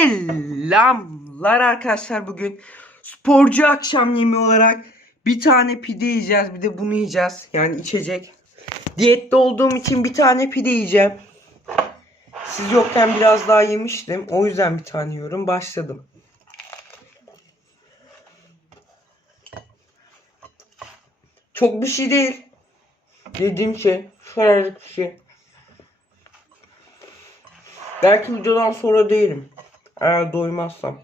Selamlar arkadaşlar bugün sporcu akşam yemeği olarak bir tane pide yiyeceğiz bir de bunu yiyeceğiz yani içecek. Diyette olduğum için bir tane pide yiyeceğim. Siz yokken biraz daha yemiştim o yüzden bir tane yiyorum başladım. Çok bir şey değil. Dediğim şey şöyle bir şey. Belki videodan sonra değilim. Eğer doymazsam.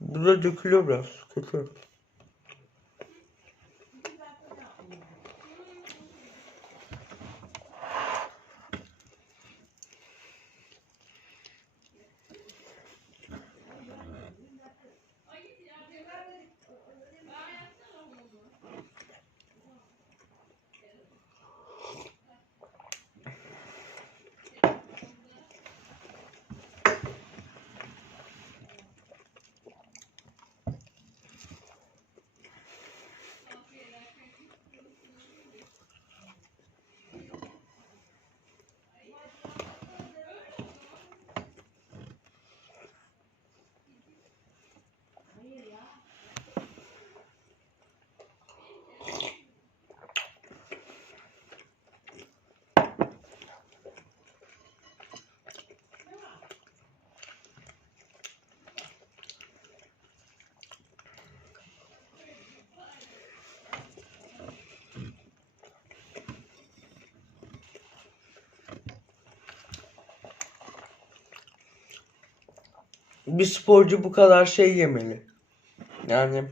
Bu da dökülüyor biraz. Kötü. Bir sporcu bu kadar şey yemeli. Yani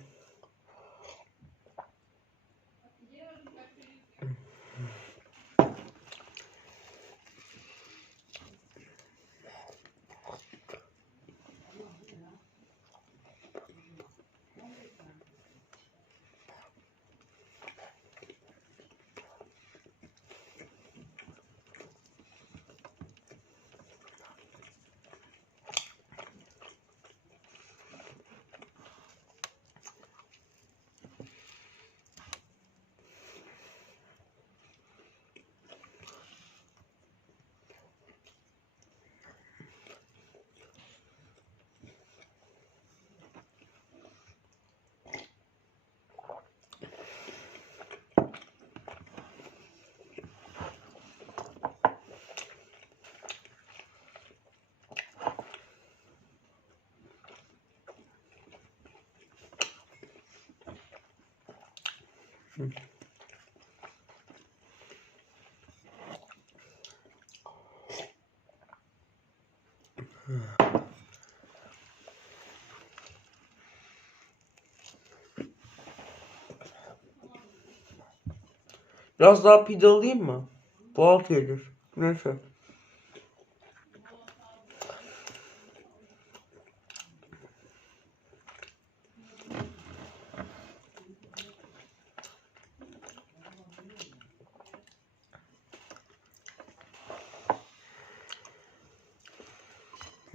biraz daha pide alayım mı? Bu alt gelir. Neyse.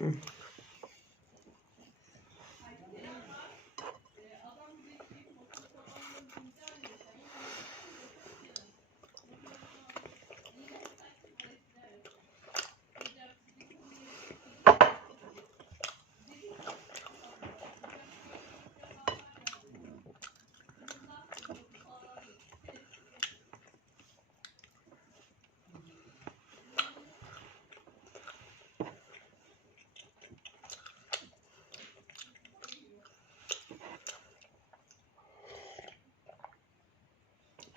Mm-hmm.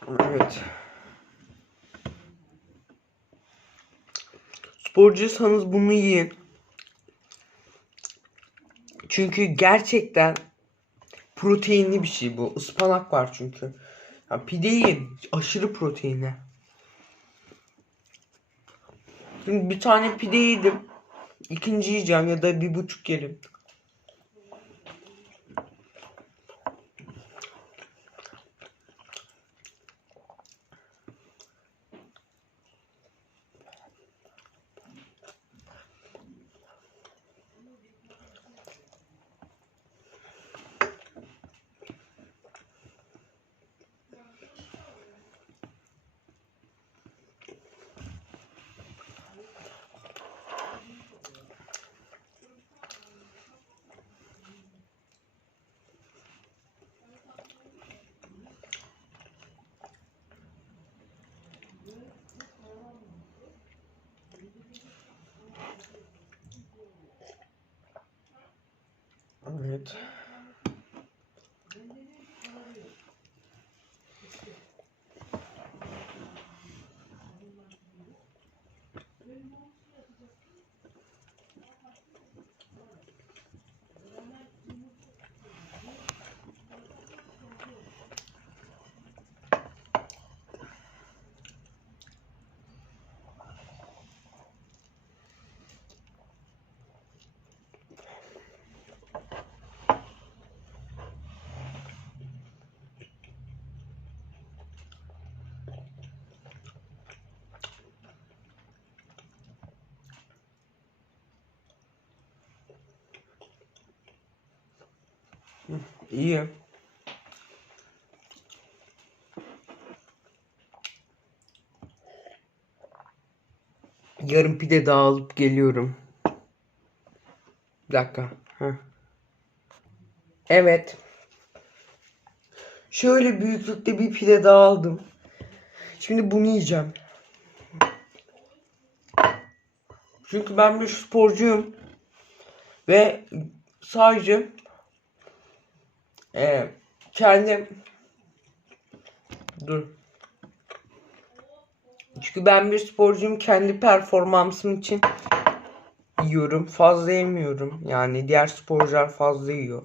Evet. Sporcuysanız bunu yiyin. Çünkü gerçekten proteinli bir şey bu. Ispanak var çünkü. Ya pide yiyin. Aşırı proteinli. Şimdi bir tane pide yedim. İkinci yiyeceğim ya da bir buçuk yerim. Evet. İyi. Yarın pide daha alıp geliyorum. Bir dakika. Heh. Evet. Şöyle büyüklükte bir pide daha aldım. Şimdi bunu yiyeceğim. Çünkü ben bir sporcuyum. Ve sadece e, kendim dur. Çünkü ben bir sporcuyum. Kendi performansım için yiyorum. Fazla yemiyorum. Yani diğer sporcular fazla yiyor.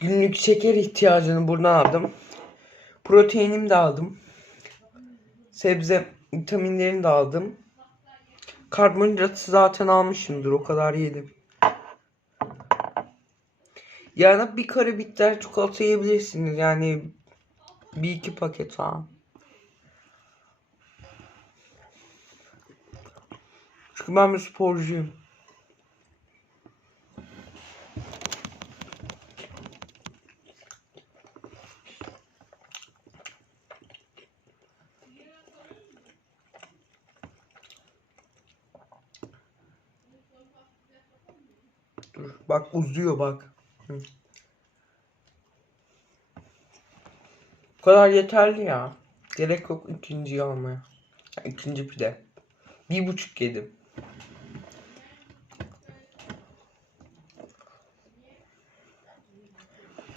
Günlük şeker ihtiyacını buradan aldım. Proteinimi de aldım. Sebze vitaminlerini de aldım. Karbonhidratı zaten almışımdır. O kadar yedim. Yani bir kare bitter çikolata yiyebilirsiniz. Yani bir iki paket falan. Çünkü ben bir sporcuyum. Bak uzuyor bak. Bu kadar yeterli ya. Gerek yok ikinciyi almaya. Ya, ikinci pide. Bir buçuk yedim.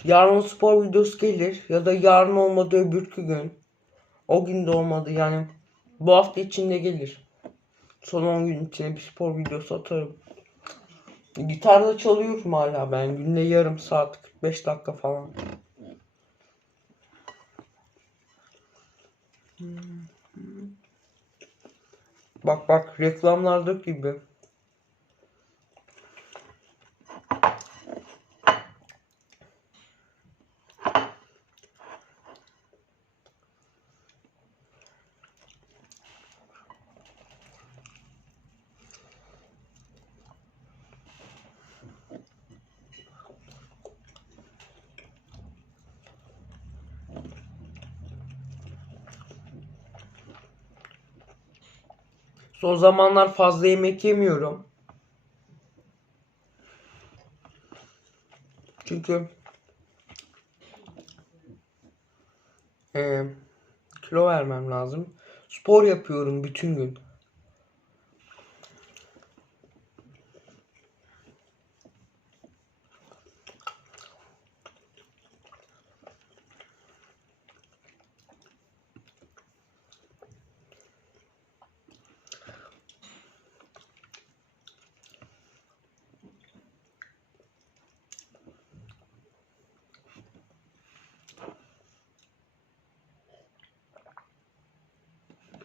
Yarın spor videosu gelir ya da yarın olmadı öbürkü gün. O gün de olmadı yani bu hafta içinde gelir. Son 10 gün içinde bir spor videosu atarım. Gitarda çalıyorum hala ben. Günde yarım saat 45 dakika falan. Bak bak reklamlardaki gibi. Son zamanlar fazla yemek yemiyorum. Çünkü eee, kilo vermem lazım. Spor yapıyorum bütün gün.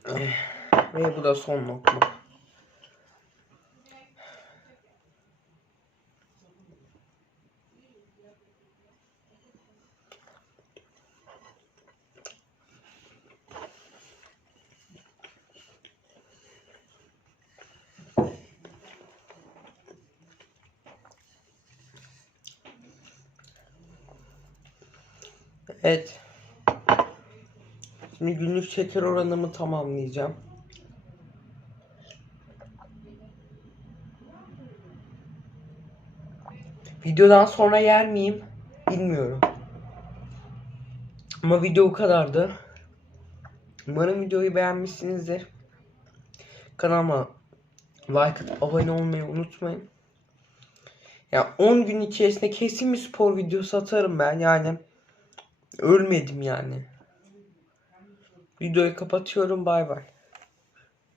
Eh, ve bu da son nokta. Evet. Şimdi günlük şeker oranımı tamamlayacağım. Videodan sonra yer miyim? Bilmiyorum. Ama video bu kadardı. Umarım videoyu beğenmişsinizdir. Kanalıma like atıp abone olmayı unutmayın. Ya 10 gün içerisinde kesin bir spor videosu atarım ben yani. Ölmedim yani. Videoyu kapatıyorum bay bay.